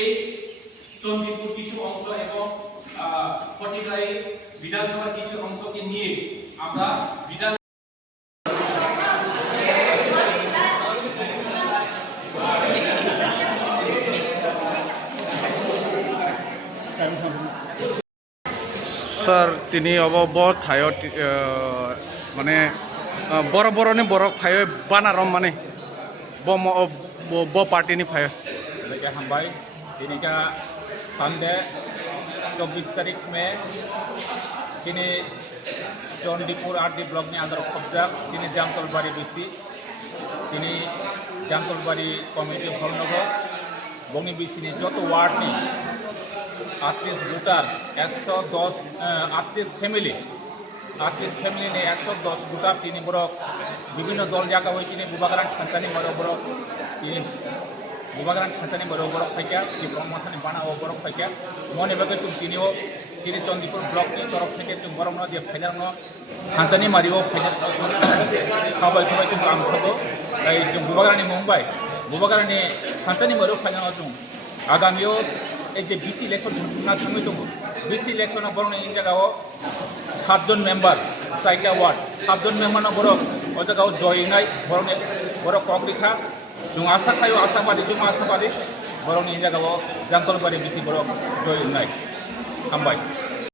এই চণ্ডীপুর কিছু অংশ এবং ফটিকরাই বিধানসভার কিছু অংশকে নিয়ে আমরা বিধান স্যার তিনি অবব থায় মানে বড় বড়নি বড় ফায় বানারম মানে ব পার্টিনি ফায় लेके हामबाय दिनैका सानडे 24 तारिख मे दिनै चंडीपुर आरडी ब्लकनि आन्दार खबजाक दिनै जामतलबारि बिसि दिनै जामतलबारि कमिटि हलनगर बंनि बिसिनि जत वार्डनि 38 भोटार 110 38 फैमिली 110 भोटार তিনি বড় বিভিন্ন দল জায়গা হয়ে তিনি বুবাগারান খানসানি বড় বড় তিনি বুবাগারান খানসানি বড় বড় ফাইকা এই ব্রহ্মথানি বানা ও বড় ফাইকা মনে বাগে চুম তিনিও তিনি চন্দিপুর ব্লকনি তরফ থেকে চুম বড় দিয়ে ফাইনাল খানসানি মারিও ফাইনাল খাবাই খাবাই চুম আমসাবো এই চুম বুবাগারানি মুম্বাই বুবাগারানি খানসানি মারিও ফাইনাল চুম আগামীও এই যে বিসি ইলেকশন না থামি দङ বিসি ইলেকশন বড় এই জায়গাও 7 জন মেম্বার 4টা ওয়ার্ড 7 জন মেম্বার বড় ও জায়গাও জয়নাই বড় কংগ্রেখা जों आशा खायो आशाबादी जों आशाबादी बरं এই জায়গাও জামতলবারি বিসি বড় জয়নাই हामबाय।